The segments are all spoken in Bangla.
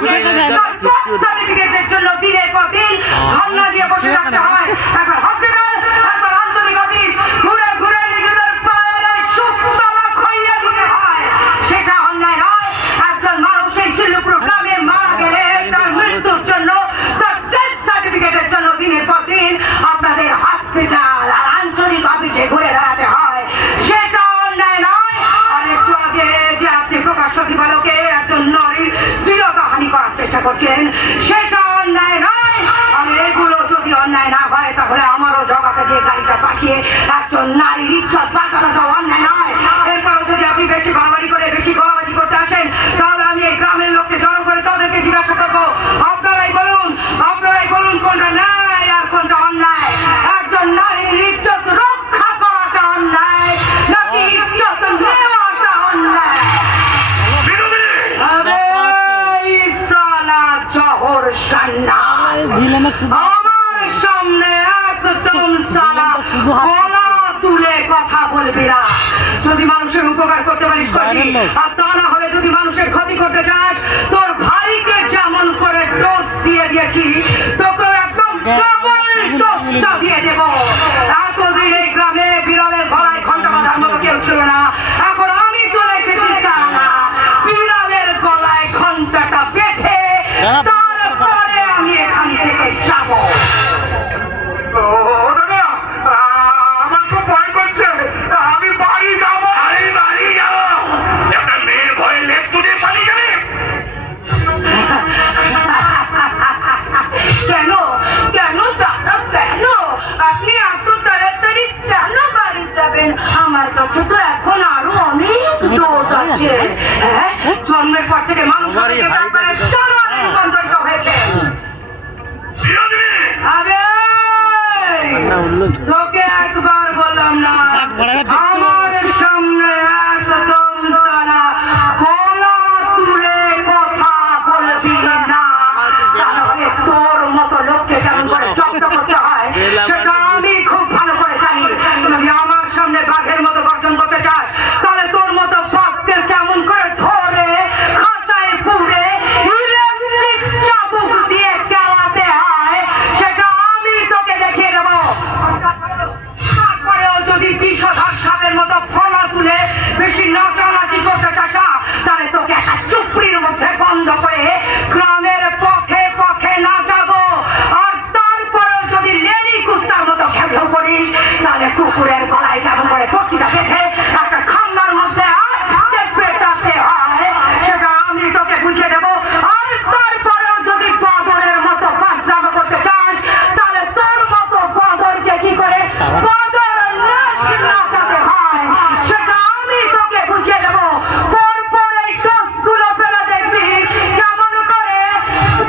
গ্রামে সার্টিফিকেটের জন্য দিনের পর দিন ধর্ণা দিয়ে বসে থাকতে হয়। একবার হসপিটাল, একবার আঞ্চলিক অফিস ঘুরে ঘুরে নিজেদের পায়ের সুতলা খাইয়ে দিতে হয়। সেটা অন্যায় নয়। একজন মানুষ এই শিল্লপুর গ্রামে মারা গেলে তার মৃত্যুর জন্য, তার ডেথ সার্টিফিকেটের জন্য দিনের পর দিন আপনাদের হসপিটাল আর আঞ্চলিক অফিসে ঘুরে বেড়াতে হয়। সেটা অন্যায় নয়। আর একটু আগে যে আপনি প্রকাশ্য দিবালোকে একজন নারীর শ্লীলতাহানি করার চেষ্টা করছেন, সেটা অন্যায় নয়। আর এগুলো যদি অন্যায় না হয় তাহলে আমারও জগাকে দিয়ে গাড়িটা পাঠিয়ে একজন নারীর ইজ্জত বাঁচানোটা অন্যায় নয়। এরপরও যদি আপনি বেশি বাড়াবাড়ি করে বেশি গলাবাজি করতে আসেন তাহলে আমি এই গ্রামের লোককে জড়ো করে তাদেরকে জিজ্ঞাসা করবো, আপনারাই বলুন কোনটা ন্যায় আর কোনটা অন্যায়। একজন নারীর ইজ্জত রক্ষা করাটা অন্যায় নাকি ইজ্জত নেওয়াটা অন্যায়? জহর সান্না আমার সামনে একদম সালা গলা তুলে কথা বলবি না। যদি মানুষের উপকার করতে পারিস করবি, আর তা না হলে যদি মানুষের ক্ষতি করতে চাস, তোর ভাইকে যেমন করে ডোজ দিয়ে দিয়েছি তোকে একদম ডবল ডোজটা দিয়ে দেবো। এতদিন এই গ্রামে বিড়ালের গলায় ঘন্টা বাঁধার মতো কেউ ছিল না, এখন আমি চলে এসেছি না বিড়ালের গলায় ঘন্টাটা বেঁধে তারপরে আমি এখান থেকে যাবো। আমার খুব ভয় করছে, আমি বাড়ি যাবো। একটা মেয়ের ভয়ে লেপ তুলে পালিয়ে যাবে? কেন দাদা, কেন আপনি এত তাড়াতাড়ি কেন বাড়ি যাবেন? আমার কাছে তো এখন আরো অনেক দোষ আছে। জন্মের পর থেকে মানুষ রূপান্তরিত হয়েছে। তোকে একবার বললাম না আমার সামনে একদম সারা গলা তুলে কথা বলবি না, তাহলে তোর মতো লোককে কেমন করে জব্দ করতে হয় সেটা আমি খুব ভালো করে জানি। যদি আমার সামনে বাঘের মতো গর্জন করতে চাস তাহলে তোর মতো বাঘদের কেমন করে ধরে খাঁচায় পুড়ে ইলেকট্রিক চাবুক দিয়ে চালাতে হয় সেটা আমি তোকে দেখিয়ে দেবো। তারপরেও যদি বিষধর সাপের মতো ফলা তুলে বেশি নাচানাচি করতে চাস তাহলে তোকে একটা চুপড়ির মধ্যে বন্ধ করে গ্রামের পথে পথে না যাবো। আর তারপরেও যদি লেডি কুস্তার মতো খেলেও করিস তাহলে কুকুরের গলায় কেমন করে পক্ষীটা বেঁধে একটা খাম্বার মধ্যে পেটাতে হয় সেটা আমি তোকে বুঝিয়ে দেবো। আর তারপরেও যদি বাদরের মতো বাঁচলাম করতে চাস তাহলে তোর মতো বাদরকে কি করে বাদর নাচাতে হয় সেটা আমি তোকে বুঝিয়ে দেবো। পরপর এই চোখগুলো ফেলে দেখবি কেমন করে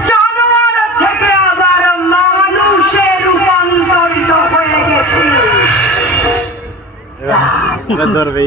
জানোয়ার থেকে আবার মানুষে রূপান্তরিত হয়ে গেছি। ধরবে